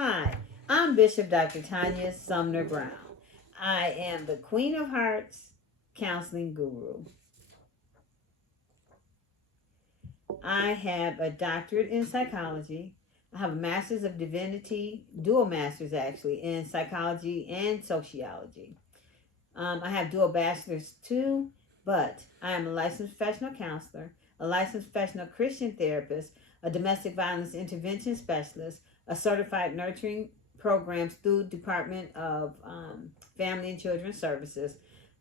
Hi, I'm Bishop Dr. Tonya Sumner Brown. I am the Queen of Hearts counseling guru. I have a doctorate in psychology. I have a master's of divinity, dual masters actually, in psychology and sociology. I have dual bachelors too, but I am a licensed professional counselor, a licensed professional Christian therapist, a domestic violence intervention specialist, a certified nurturing programs through Department of Family and Children's Services.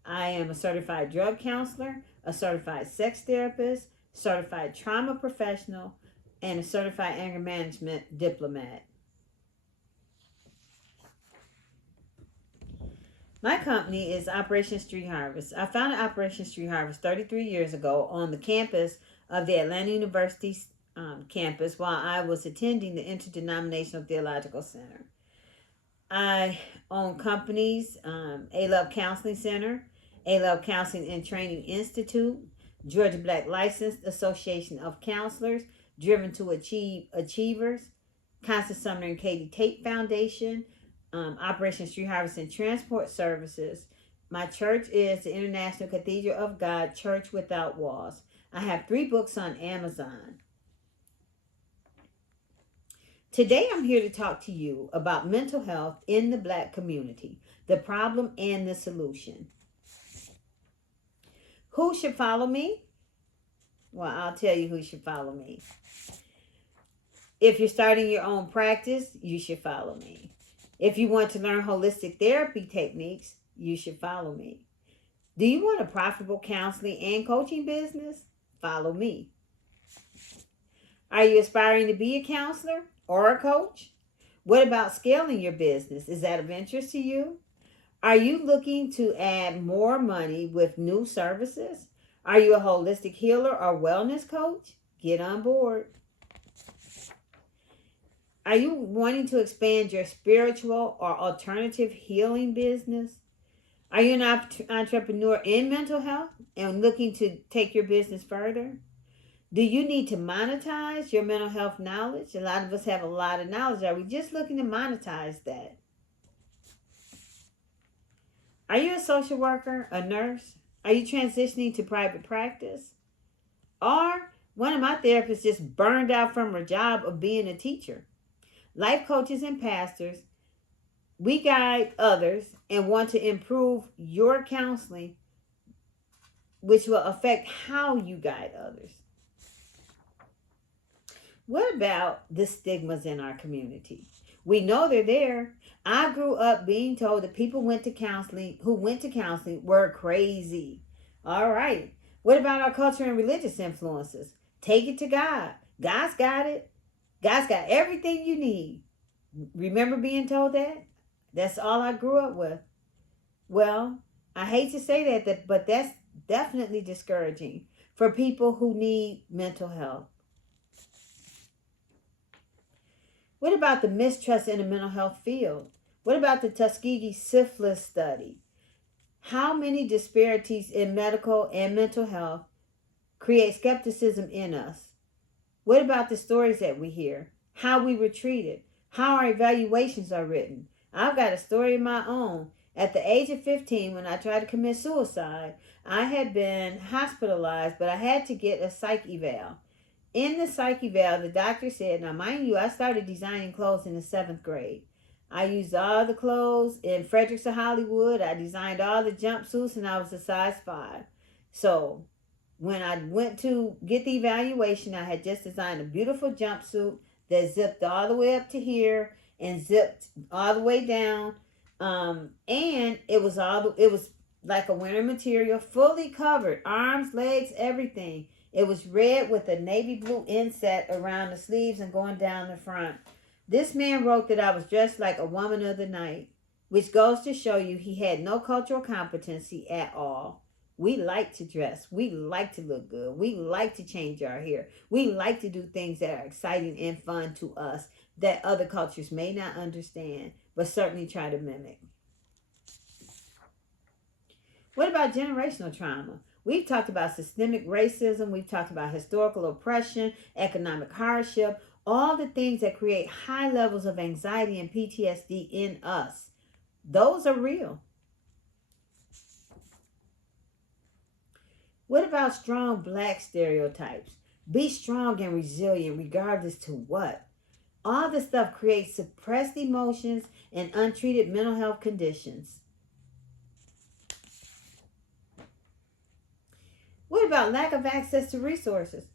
I am a certified drug counselor, a certified sex therapist, certified trauma professional, and a certified anger management diplomat. My company is Operation Street Harvest. I founded Operation Street Harvest 33 years ago on the campus of the Atlanta University campus while I was attending the Interdenominational Theological Center. I own companies, A-Love Counseling Center, A-Love Counseling and Training Institute, Georgia Black Licensed Association of Counselors, Driven to Achieve Achievers, Tonya Sumner and Katie Tate Foundation, Operation Street Harvest and Transport Services. My church is the International Cathedral of God Church Without Walls. I have 3 books on Amazon. Today I'm here to talk to you about mental health in the Black community, the problem and the solution. Who should follow me? Well, I'll tell you who should follow me. If you're starting your own practice, you should follow me. If you want to learn holistic therapy techniques, you should follow me. Do you want a profitable counseling and coaching business? Follow me. Are you aspiring to be a counselor or a coach? What about scaling your business? Is that of interest to you? Are you looking to add more money with new services? Are you a holistic healer or wellness coach? Get on board. Are you wanting to expand your spiritual or alternative healing business? Are you an entrepreneur in mental health and looking to take your business further? Do you need to monetize your mental health knowledge? A lot of us have a lot of knowledge. Are we just looking to monetize that? Are you a social worker, a nurse? Are you transitioning to private practice? Or one of my therapists just burned out from her job of being a teacher. Life coaches and pastors, we guide others and want to improve your counseling, which will affect how you guide others. What about the stigmas in our community? We know they're there. I grew up being told that people who went to counseling were crazy. All right. What about our culture and religious influences? Take it to God. God's got it. God's got everything you need. Remember being told that? That's all I grew up with. Well, I hate to say that, but that's definitely discouraging for people who need mental health. What about the mistrust in the mental health field? What about the Tuskegee syphilis study? How many disparities in medical and mental health create skepticism in us? What about the stories that we hear? How we were treated? How our evaluations are written? I've got a story of my own. At the age of 15, when I tried to commit suicide, I had been hospitalized, but I had to get a psych eval. In the psych eval, the doctor said, now mind you, I started designing clothes in the 7th grade. I used all the clothes in Fredericks of Hollywood. I designed all the jumpsuits, and I was a size 5. So when I went to get the evaluation, I had just designed a beautiful jumpsuit that zipped all the way up to here and zipped all the way down. And it was like a winter material, fully covered, arms, legs, everything. It was red with a navy blue inset around the sleeves and going down the front. This man wrote that I was dressed like a woman of the night, which goes to show you he had no cultural competency at all. We like to dress. We like to look good. We like to change our hair. We like to do things that are exciting and fun to us that other cultures may not understand, but certainly try to mimic. What about generational trauma? We've talked about systemic racism. We've talked about historical oppression, economic hardship. All the things that create high levels of anxiety and PTSD in us, those are real. What about strong black stereotypes? Be strong and resilient regardless to what. All this stuff creates suppressed emotions and untreated mental health conditions. What about lack of access to resources?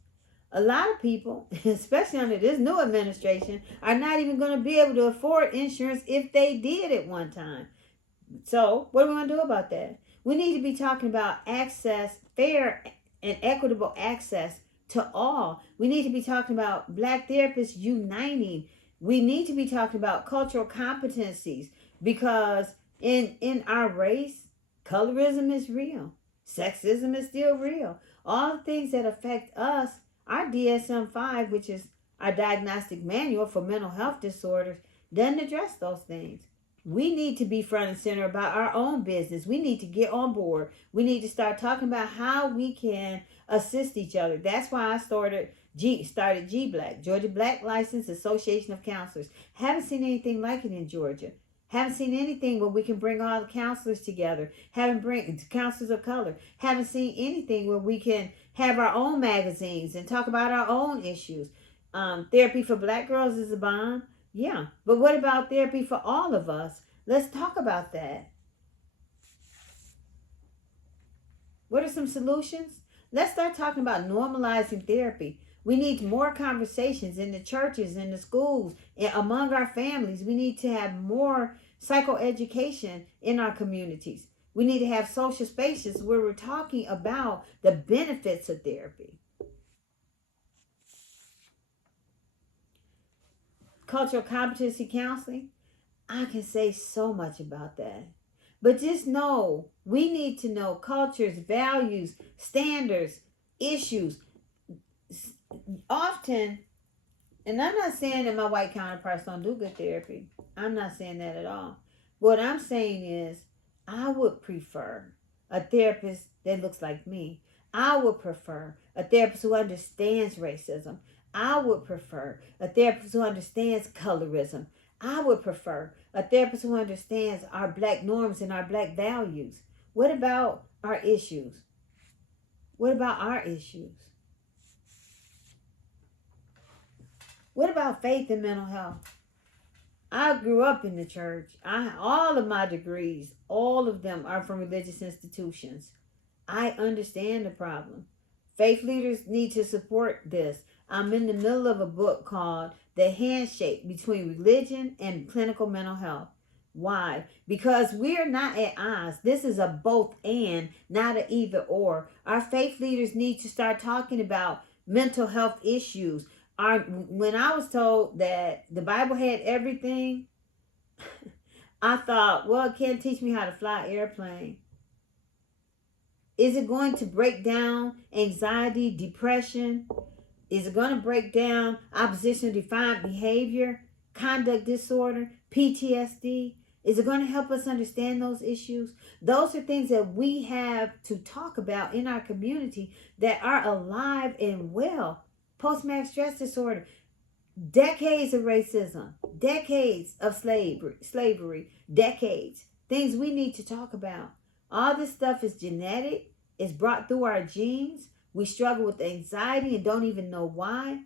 A lot of people, especially under this new administration, are not even going to be able to afford insurance if they did at one time. So, what are we going to do about that? We need to be talking about access, fair and equitable access to all. We need to be talking about Black therapists uniting. We need to be talking about cultural competencies, because in our race, colorism is real. Sexism is still real. All the things that affect us, our DSM-5, which is our diagnostic manual for mental health disorders, doesn't address those things. We need to be front and center about our own business. We need to get on board. We need to start talking about how we can assist each other. That's why I started GBLAC, Georgia Black License Association of Counselors. Haven't seen anything like it in Georgia. Haven't seen anything where we can bring all the counselors together. Haven't bring counselors of color. Haven't seen anything where we can have our own magazines and talk about our own issues. Therapy for Black girls is a bomb. Yeah, but what about therapy for all of us? Let's talk about that. What are some solutions? Let's start talking about normalizing therapy. We need more conversations in the churches, in the schools, and among our families. We need to have more psychoeducation in our communities. We need to have social spaces where we're talking about the benefits of therapy. Cultural competency counseling, I can say so much about that. But just know, we need to know cultures, values, standards, issues. Often, and I'm not saying that my white counterparts don't do good therapy. I'm not saying that at all. What I'm saying is, I would prefer a therapist that looks like me. I would prefer a therapist who understands racism. I would prefer a therapist who understands colorism. I would prefer a therapist who understands our Black norms and our Black values. What about our issues? What about our issues? What about faith and mental health? I grew up in the church. All of my degrees, all of them are from religious institutions. I understand the problem. Faith leaders need to support this. I'm in the middle of a book called The Handshake Between Religion and Clinical Mental Health. Why? Because we're not at odds. This is a both and, not an either or. Our faith leaders need to start talking about mental health issues. When I was told that the Bible had everything, I thought, well, it can't teach me how to fly an airplane. Is it going to break down anxiety, depression? Is it going to break down opposition to defiant behavior, conduct disorder, PTSD? Is it going to help us understand those issues? Those are things that we have to talk about in our community that are alive and well. Post-traumatic stress disorder, decades of racism, decades of slavery, decades. Things we need to talk about. All this stuff is genetic. It's brought through our genes. We struggle with anxiety and don't even know why.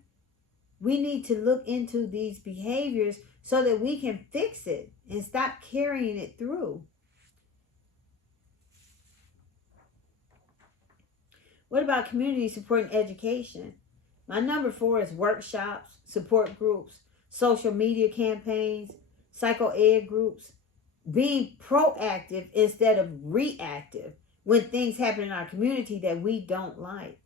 We need to look into these behaviors so that we can fix it and stop carrying it through. What about community support and education? My number 4 is workshops, support groups, social media campaigns, psycho-ed groups. Being proactive instead of reactive when things happen in our community that we don't like.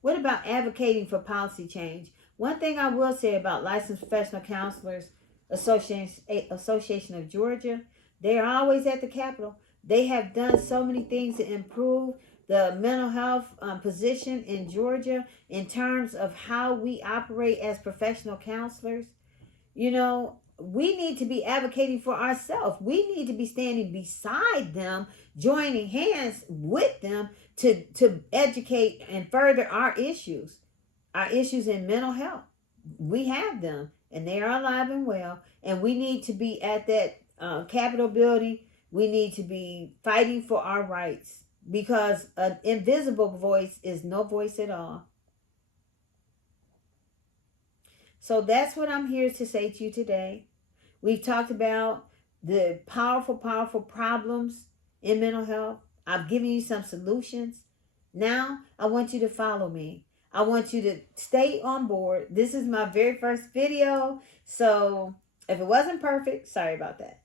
What about advocating for policy change? One thing I will say about Licensed Professional Counselors Association of Georgia, they are always at the Capitol. They have done so many things to improve the mental health position in Georgia in terms of how we operate as professional counselors. You know, we need to be advocating for ourselves. We need to be standing beside them, joining hands with them to educate and further our issues in mental health. We have them, and they are alive and well, and we need to be at that Capitol building. We need to be fighting for our rights, because an invisible voice is no voice at all. So that's what I'm here to say to you today. We've talked about the powerful problems in mental health. I've given you some solutions. Now, I want you to follow me. I want you to stay on board. This is my very first video. So if it wasn't perfect, sorry about that.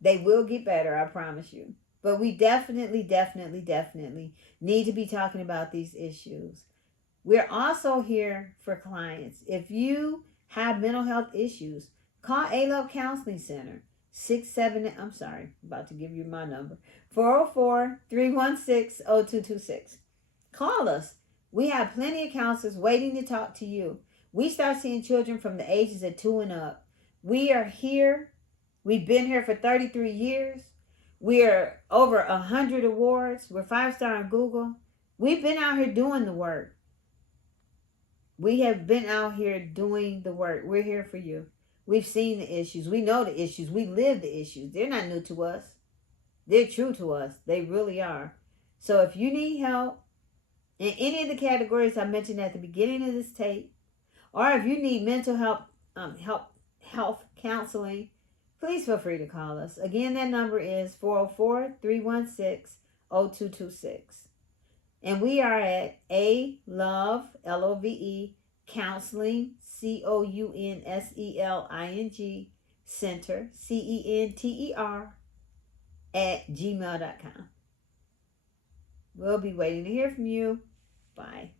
They will get better, I promise you. But we definitely need to be talking about these issues. We're also here for clients. If you have mental health issues, call A-Love Counseling Center. 67, I'm sorry, about to give you my number. 404-316-0226. Call us. We have plenty of counselors waiting to talk to you. We start seeing children from the ages of 2 and up. We are here. We've been here for 33 years. We're over 100 awards. We're 5-star on Google. We've been out here doing the work. We have been out here doing the work. We're here for you. We've seen the issues. We know the issues. We live the issues. They're not new to us. They're true to us. They really are. So if you need help in any of the categories I mentioned at the beginning of this tape, or if you need mental health counseling, please feel free to call us. Again, that number is 404-316-0226. And we are at A-Love, L-O-V-E, Counseling, C-O-U-N-S-E-L-I-N-G, Center, C-E-N-T-E-R, @gmail.com. We'll be waiting to hear from you. Bye.